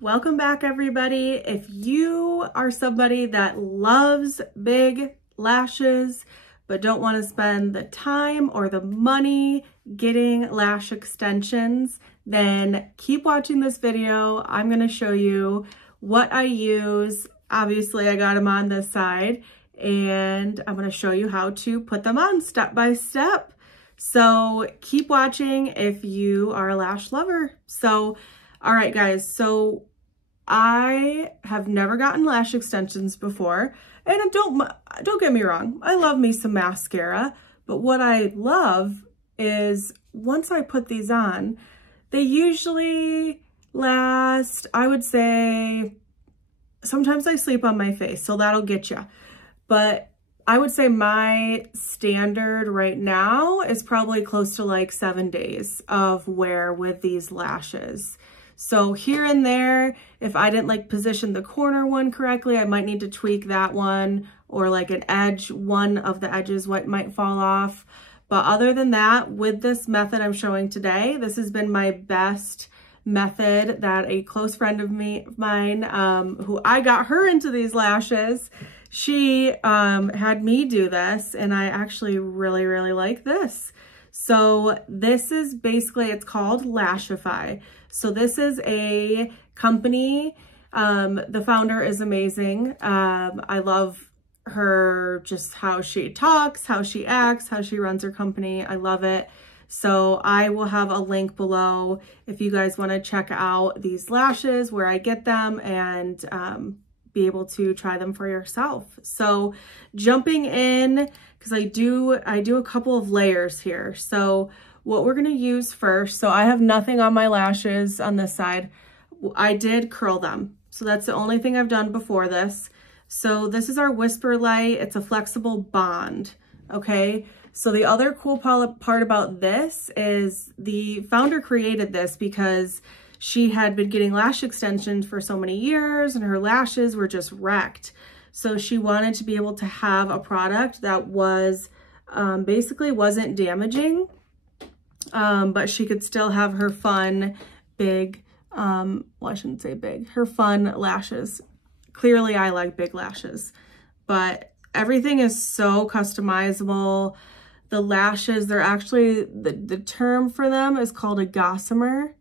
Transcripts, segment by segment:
Welcome back, everybody. If you are somebody that loves big lashes but don't want to spend the time or the money getting lash extensions, then keep watching this video. I'm going to show you what I use. Obviously, I got them on this side, and I'm going to show you how to put them on step by step. So keep watching if you are a lash lover. So, all right, guys. So I have never gotten lash extensions before, and don't get me wrong, I love me some mascara, but what I love is once I put these on, they usually last, I would say, sometimes I sleep on my face, so that'll get you. But I would say my standard right now is probably close to like 7 days of wear with these lashes. So here and there, if I didn't like position the corner one correctly, I might need to tweak that one, or like an edge, one of the edges might fall off. But other than that, with this method I'm showing today, this has been my best method that a close friend of mine, who I got her into these lashes, she had me do this, and I actually really, really like this. So this is basically, it's called Lashify. So this is a company. The founder is amazing. I love her, just how she talks, how she acts, how she runs her company. I love it. So I will have a link below if you guys want to check out these lashes, where I get them, and be able to try them for yourself. So jumping in, because I do a couple of layers here. So what we're going to use first, so I have nothing on my lashes on this side. I did curl them. So that's the only thing I've done before this. So this is our Whisper Light. It's a flexible bond. Okay. So the other cool part about this is the founder created this because she had been getting lash extensions for so many years and her lashes were just wrecked. So she wanted to be able to have a product that was basically wasn't damaging, but she could still have her fun, big, well, I shouldn't say big, her fun lashes. Clearly I like big lashes, but everything is so customizable. The lashes, they're actually, the term for them is called a gossamer.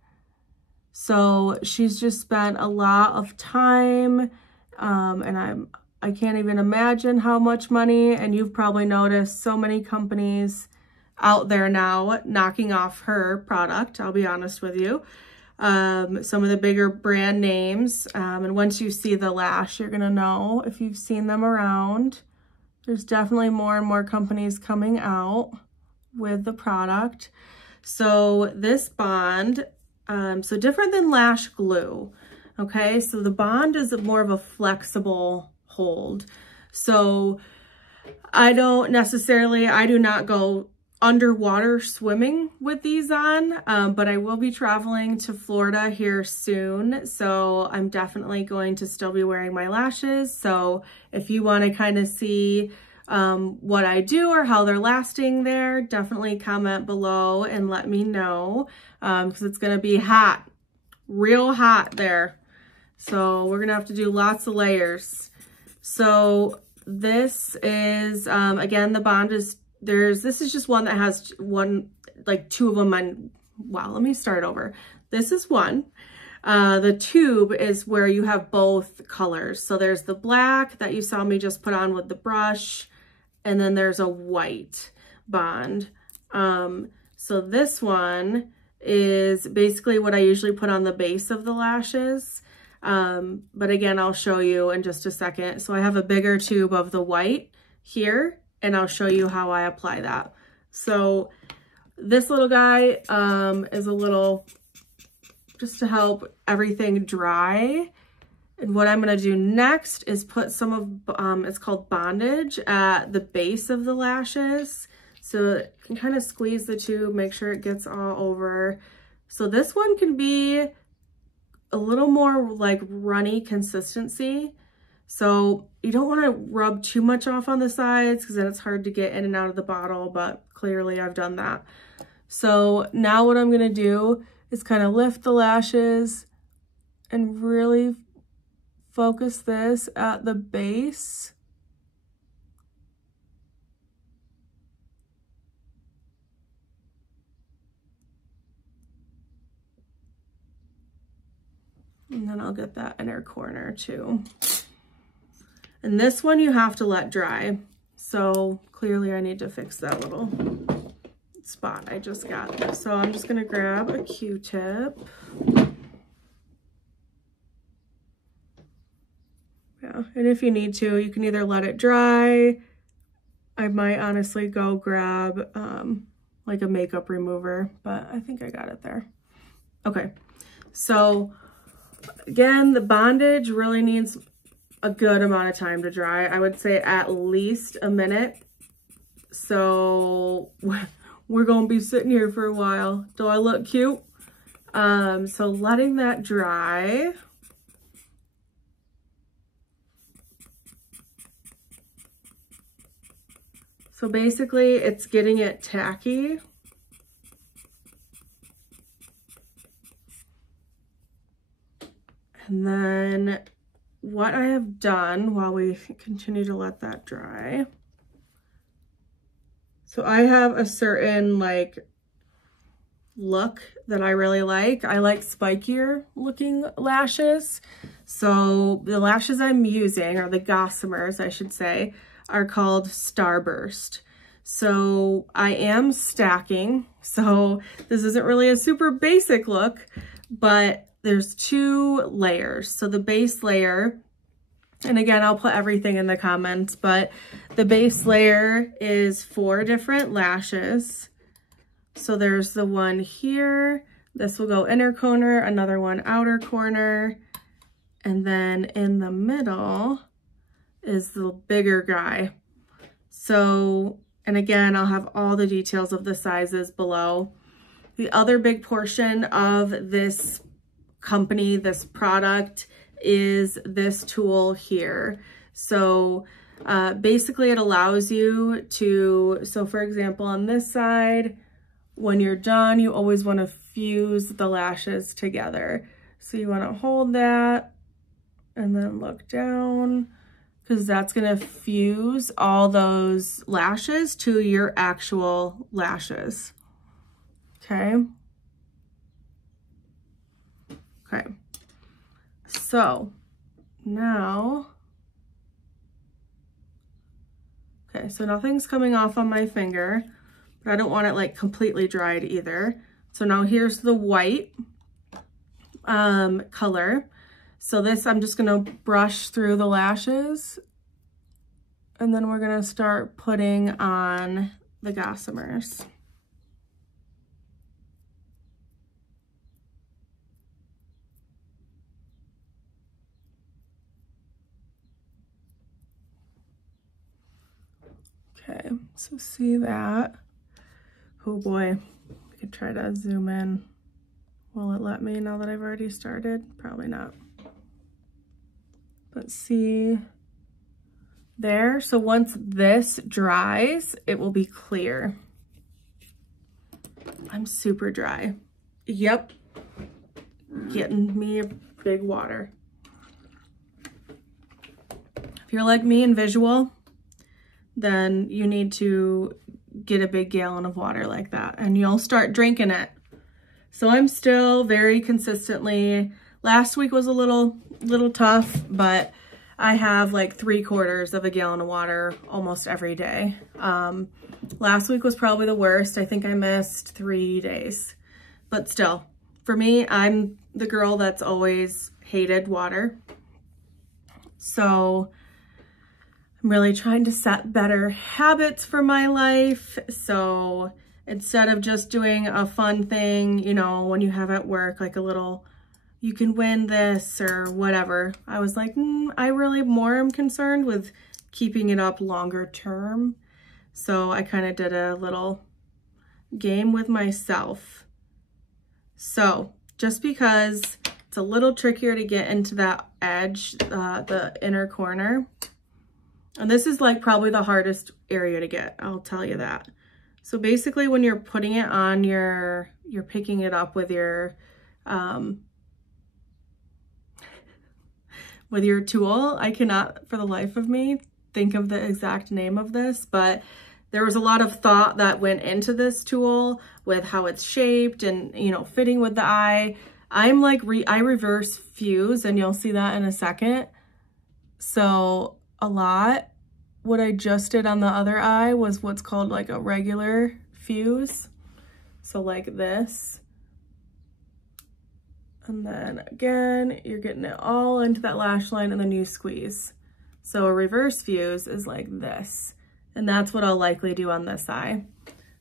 So she's just spent a lot of time, and I can't even imagine how much money, and you've probably noticed so many companies out there now knocking off her product, I'll be honest with you. Some of the bigger brand names, and once you see the lash, you're gonna know if you've seen them around. There's definitely more and more companies coming out with the product. So this bond, so different than lash glue, okay? So the bond is more of a flexible hold. So I do not go underwater swimming with these on, but I will be traveling to Florida here soon. So I'm definitely going to still be wearing my lashes. So if you want to kind of see what I do or how they're lasting there, definitely comment below and let me know, because it's going to be hot, real hot there. So we're going to have to do lots of layers. So this is, again, the bond is, this is just one that has two of them on, wow, let me start over. This is one. The tube is where you have both colors. So there's the black that you saw me just put on with the brush, and then there's a white bond. So this one is basically what I usually put on the base of the lashes. But again, I'll show you in just a second. So I have a bigger tube of the white here, and I'll show you how I apply that. So this little guy is a little, just to help everything dry. And what I'm going to do next is put some of, it's called bondage, at the base of the lashes. So you can kind of squeeze the tube, make sure it gets all over. So this one can be a little more like runny consistency. So you don't want to rub too much off on the sides, because then it's hard to get in and out of the bottle, but clearly I've done that. So now what I'm going to do is kind of lift the lashes and really focus this at the base. And then I'll get that inner corner too. And this one you have to let dry. So clearly I need to fix that little spot I just got. So I'm just gonna grab a Q-tip. Yeah, and if you need to, you can either let it dry. I might honestly go grab like a makeup remover, but I think I got it there. Okay, so again, the bondage really needs a good amount of time to dry. I would say at least a minute. So we're gonna be sitting here for a while. Do I look cute? So letting that dry. So basically it's getting it tacky. And then what I have done while we continue to let that dry. So I have a certain like look that I really like. I like spikier looking lashes. So the lashes I'm using, or the gossamers I should say, are called Starburst. So I am stacking. So this isn't really a super basic look, but there's 2 layers. So the base layer, and again, I'll put everything in the comments, but the base layer is 4 different lashes. So there's the one here, this will go inner corner, another one outer corner, and then in the middle is the bigger guy. So, and again, I'll have all the details of the sizes below. The other big portion of this company, this product, is this tool here. So basically it allows you to, so for example, on this side, when you're done, you always want to fuse the lashes together. So you want to hold that and then look down, because that's going to fuse all those lashes to your actual lashes. Okay. Okay. So now, okay, so nothing's coming off on my finger, but I don't want it like completely dried either. So now here's the white color. So this, I'm just gonna brush through the lashes, and then we're gonna start putting on the gossamers. Okay, so see that? Oh boy, I could try to zoom in. Will it let me now that I've already started? Probably not. But see there? So once this dries, it will be clear. I'm super dry. Yep, getting me a big water. If you're like me and visual, then you need to get a big gallon of water like that and you'll start drinking it. So I'm still very consistently, last week was a little tough, but I have like 3/4 of a gallon of water almost every day. Last week was probably the worst. I think I missed 3 days, but still, for me, I'm the girl that's always hated water. So I'm really trying to set better habits for my life. So instead of just doing a fun thing, you know, when you have at work, like a little, you can win this or whatever, I was like, I really more am concerned with keeping it up longer term. So I kind of did a little game with myself. So just because it's a little trickier to get into that edge, the inner corner, and this is like probably the hardest area to get, I'll tell you that. So basically when you're putting it on you're picking it up with your with your tool. I cannot for the life of me think of the exact name of this, but there was a lot of thought that went into this tool with how it's shaped and, you know, fitting with the eye. I'm like, I reverse fuse, and you'll see that in a second. So a lot, what I just did on the other eye was what's called like a regular fuse. So like this. And then again, you're getting it all into that lash line and then you squeeze. So a reverse fuse is like this. And that's what I'll likely do on this eye.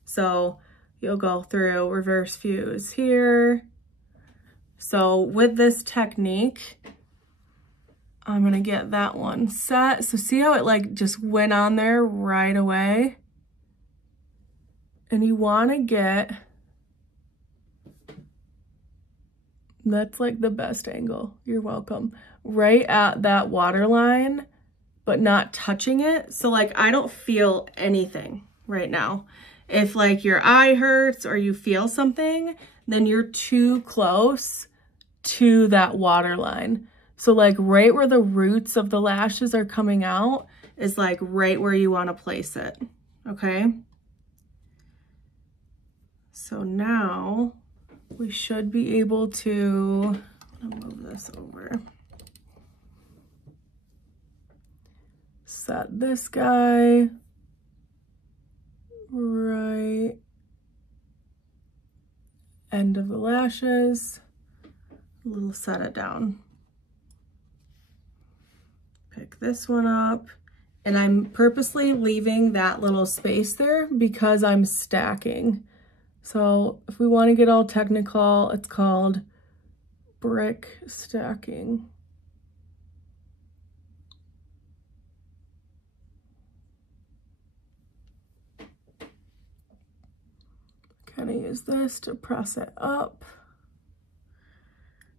So you'll go through reverse fuse here. So with this technique, I'm gonna get that one set. So see how it like just went on there right away? And you wanna get, that's like the best angle, you're welcome, right at that water line, but not touching it. So like I don't feel anything right now. If like your eye hurts or you feel something, then you're too close to that water line. So like right where the roots of the lashes are coming out is like right where you want to place it, okay? So now we should be able to, I'm gonna move this over. Set this guy right end of the lashes. A little set it down. Pick this one up, and I'm purposely leaving that little space there because I'm stacking. So if we want to get all technical, it's called brick stacking. Kind of use this to press it up.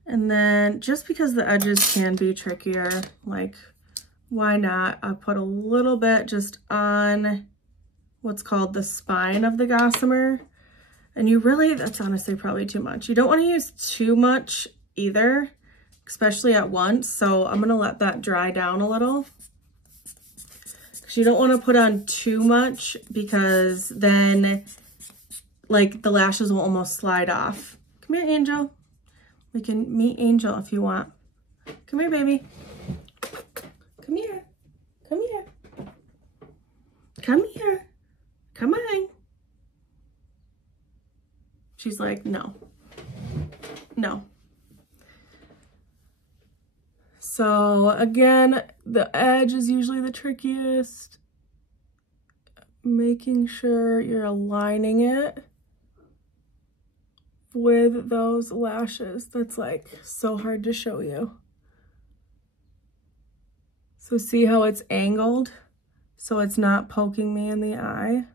And then just because the edges can be trickier, like why not? I put a little bit just on what's called the spine of the gossamer. And you really, that's honestly probably too much. You don't want to use too much either, especially at once. So I'm going to let that dry down a little. Because you don't want to put on too much because then like the lashes will almost slide off. Come here, Angel. We can meet Angel if you want. Come here, baby. Come here. Come here. Come here. Come on. She's like, no. No. So again, the edge is usually the trickiest. Making sure you're aligning it with those lashes. That's like so hard to show you. So see how it's angled? So it's not poking me in the eye.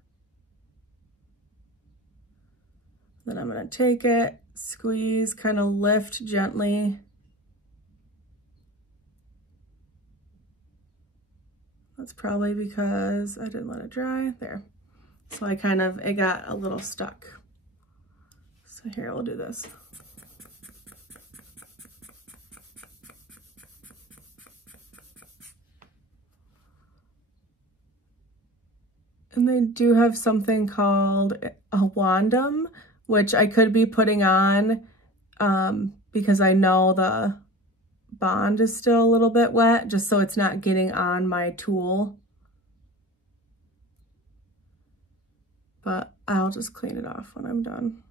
Then I'm gonna take it, squeeze, kind of lift gently. That's probably because I didn't let it dry. There. So I kind of, it got a little stuck. So here, we'll do this. And they do have something called a wandum, which I could be putting on because I know the bond is still a little bit wet, just so it's not getting on my tool. But I'll just clean it off when I'm done.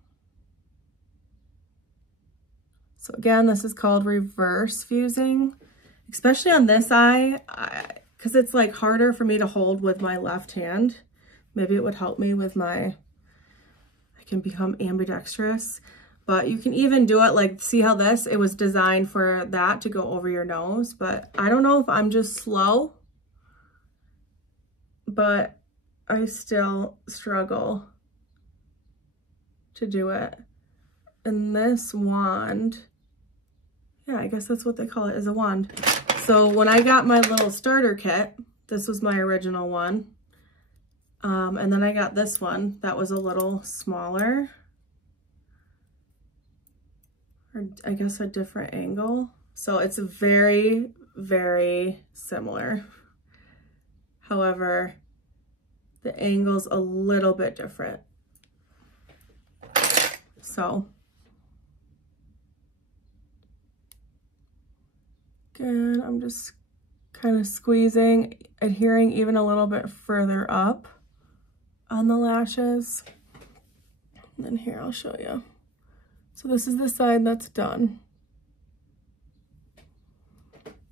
So again, this is called reverse fusing, especially on this eye, because it's like harder for me to hold with my left hand. Maybe it would help me with I can become ambidextrous, but you can even do it like, see how it was designed for that to go over your nose, but I don't know if I'm just slow, but I still struggle to do it. And this wand, yeah, I guess that's what they call it, is a wand. So when I got my little starter kit, this was my original one. And then I got this one that was a little smaller, or I guess a different angle. So it's very, very similar. However, the angle's a little bit different. So again, I'm just kind of squeezing, adhering even a little bit further up on the lashes. And then here, I'll show you. So this is the side that's done.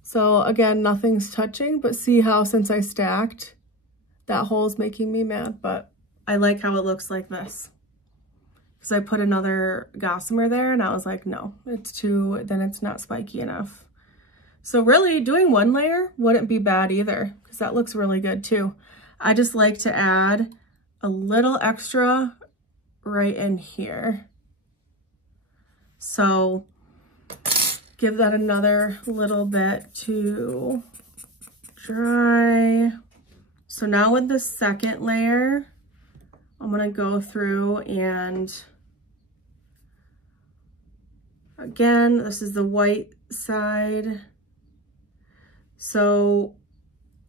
So again, nothing's touching, but see how since I stacked, that hole's making me mad, but I like how it looks like this. Because I put another gossamer there and I was like, no, it's too, then it's not spiky enough. So really doing one layer wouldn't be bad either, because that looks really good too. I just like to add a little extra right in here. So give that another little bit to dry. So now with the second layer, I'm gonna go through and again, this is the white side. So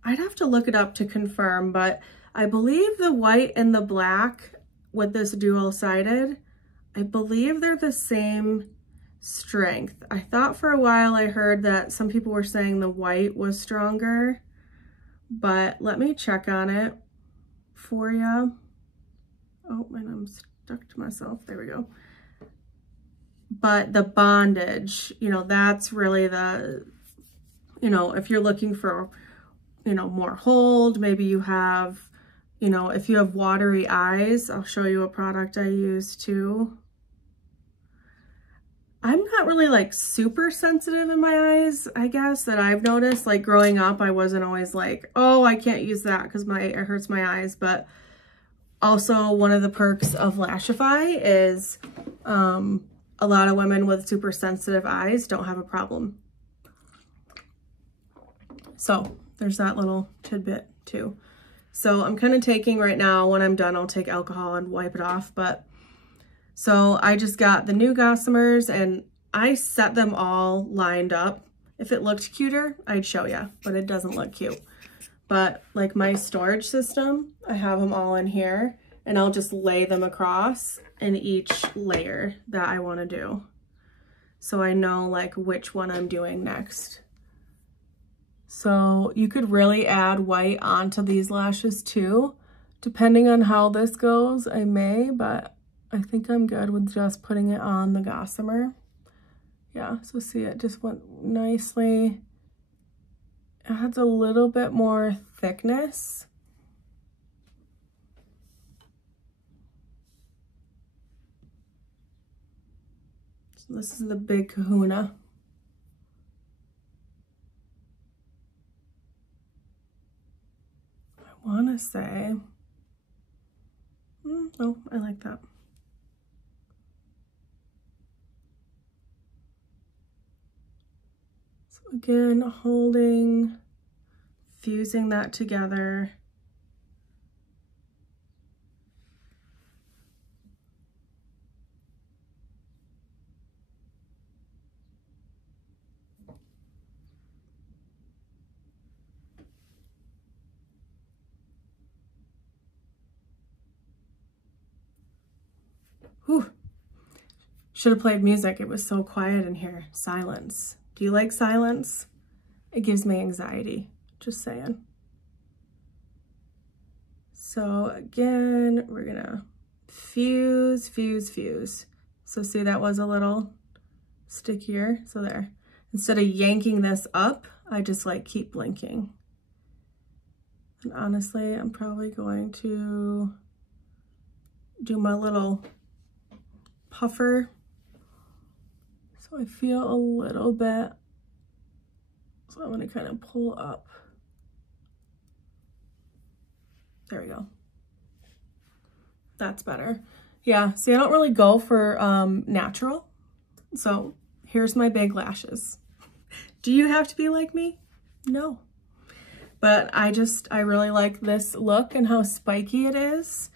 I'd have to look it up to confirm, but I believe the white and the black with this dual-sided, I believe they're the same strength. I thought for a while I heard that some people were saying the white was stronger, but let me check on it for you. Oh, and I'm stuck to myself. There we go. But the bondage, you know, that's really the, you know, if you're looking for, you know, more hold, maybe you have, you know, if you have watery eyes, I'll show you a product I use too. I'm not really like super sensitive in my eyes, I guess, that I've noticed. Like growing up, I wasn't always like, oh, I can't use that because it hurts my eyes. But also one of the perks of Lashify is a lot of women with super sensitive eyes don't have a problem. So there's that little tidbit too. So I'm kind of taking right now, when I'm done, I'll take alcohol and wipe it off. But so I just got the new gossamers and I set them all lined up. If it looked cuter, I'd show you, but it doesn't look cute. But like my storage system, I have them all in here and I'll just lay them across in each layer that I want to do. So I know like which one I'm doing next. So you could really add white onto these lashes too. Depending on how this goes, I may, but I think I'm good with just putting it on the gossamer. Yeah, so see, it just went nicely. It adds a little bit more thickness. So this is the big kahuna. I want to say, oh, I like that. So again, holding, fusing that together. Whew. Should have played music. It was so quiet in here. Silence. Do you like silence? It gives me anxiety. Just saying. So again, we're gonna fuse, fuse, fuse. So see, that was a little stickier. So there. Instead of yanking this up, I just like keep blinking. And honestly, I'm probably going to do my little puffer. So I feel a little bit, so I'm going to kind of pull up. There we go. That's better. Yeah, see, I don't really go for natural. So here's my big lashes. Do you have to be like me? No. But I really like this look and how spiky it is.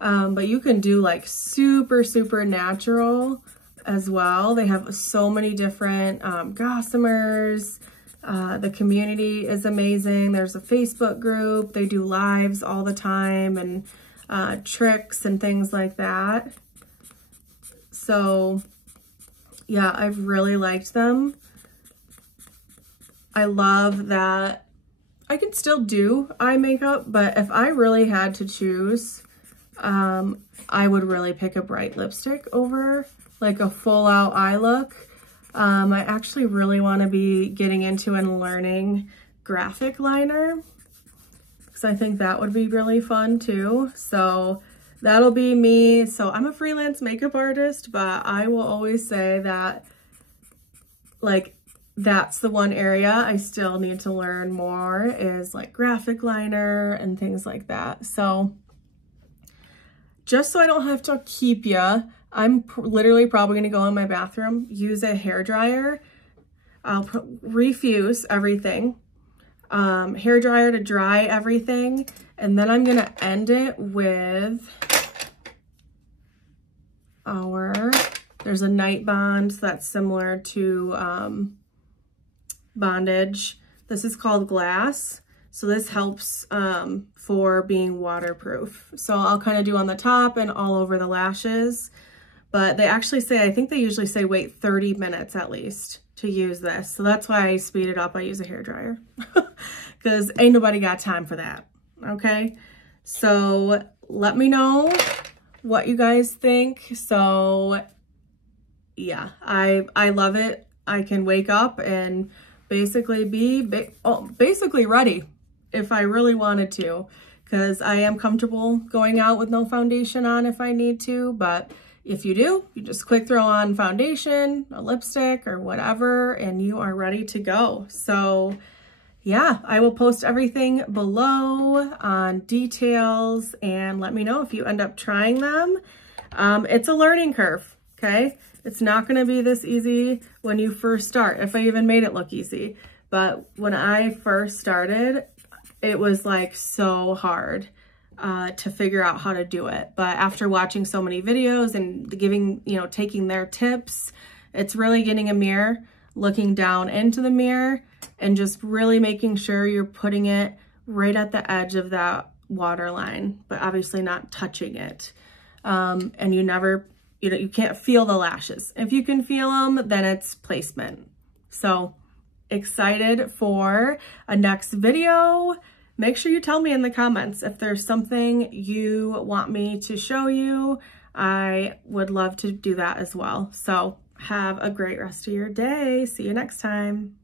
But you can do like super, super natural as well. They have so many different gossamers. The community is amazing. There's a Facebook group. They do lives all the time and tricks and things like that. So yeah, I've really liked them. I love that I can still do eye makeup, but if I really had to choose, I would really pick a bright lipstick over like a full out eye look. I actually really want to be getting into and learning graphic liner because I think that would be really fun too. So that'll be me. So I'm a freelance makeup artist, but I will always say that like that's the one area I still need to learn more is like graphic liner and things like that. So just so I don't have to keep ya, I'm literally probably going to go in my bathroom, use a hairdryer. I'll refuse everything. Hairdryer to dry everything. And then I'm going to end it with there's a night bond that's similar to bondage. This is called glass. So this helps for being waterproof. So I'll kind of do on the top and all over the lashes. But they actually say, I think they usually say wait 30 minutes at least to use this. So that's why I speed it up. I use a hairdryer because ain't nobody got time for that. Okay. So let me know what you guys think. So yeah, I love it. I can wake up and basically be basically ready if I really wanted to, because I am comfortable going out with no foundation on if I need to. But if you do, you just quick throw on foundation, a lipstick or whatever, and you are ready to go. So yeah, I will post everything below on details and let me know if you end up trying them. It's a learning curve, okay? It's not gonna be this easy when you first start, if I even made it look easy. But when I first started, it was like so hard to figure out how to do it. But after watching so many videos and taking their tips, it's really getting a mirror, looking down into the mirror and just really making sure you're putting it right at the edge of that water line, but obviously not touching it. And you can't feel the lashes. If you can feel them, then it's placement. So excited for a next video. Make sure you tell me in the comments if there's something you want me to show you. I would love to do that as well. So have a great rest of your day. See you next time.